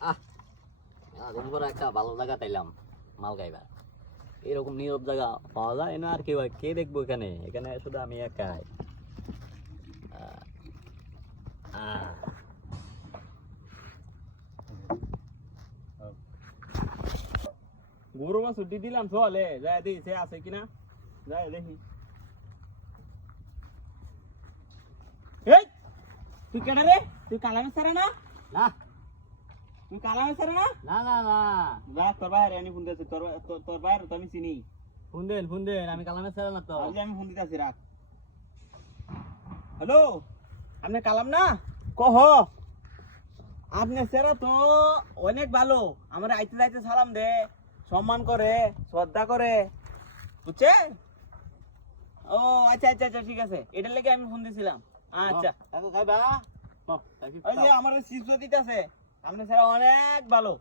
আহ এরকম করে একটা ভালো জায়গা তাইলাম মাল গাইবার। এরকম নীরব জায়গা পাওয়া যায় না আর কেউ, কে দেখবো এখানে? এখানে শুধু আমি একাই। গরু বা ছুটি দিলাম, চলে যাই দেখি সে আছে কিনা, যাই দেখি। এই তুই কেডা রে? তুই কালামে সারা না? না তুই কালামে সারা না? না না না, যা তোর বাইরে আমি ফোন দিতেছি, তোর বাইরে তো আমি চিনি। ফোন দেন, আমি কালামের ছেড়ে না তো। আমি ফোন দিতেছি, রাখ। হ্যালো, আপনি কালাম না? কহ আপনি সেরা তো অনেক ভালো, আমার আইতে যাইতে সালাম দে, সম্মান করে, শ্রদ্ধা করে, বুঝছে? ও আচ্ছা আচ্ছা আচ্ছা, ঠিক আছে, এটার লেগে আমি ফোন দিছিলাম। আচ্ছা খাইবা? ওই যে আমার চিপস দিতেছে, আপনি সেরা অনেক ভালো।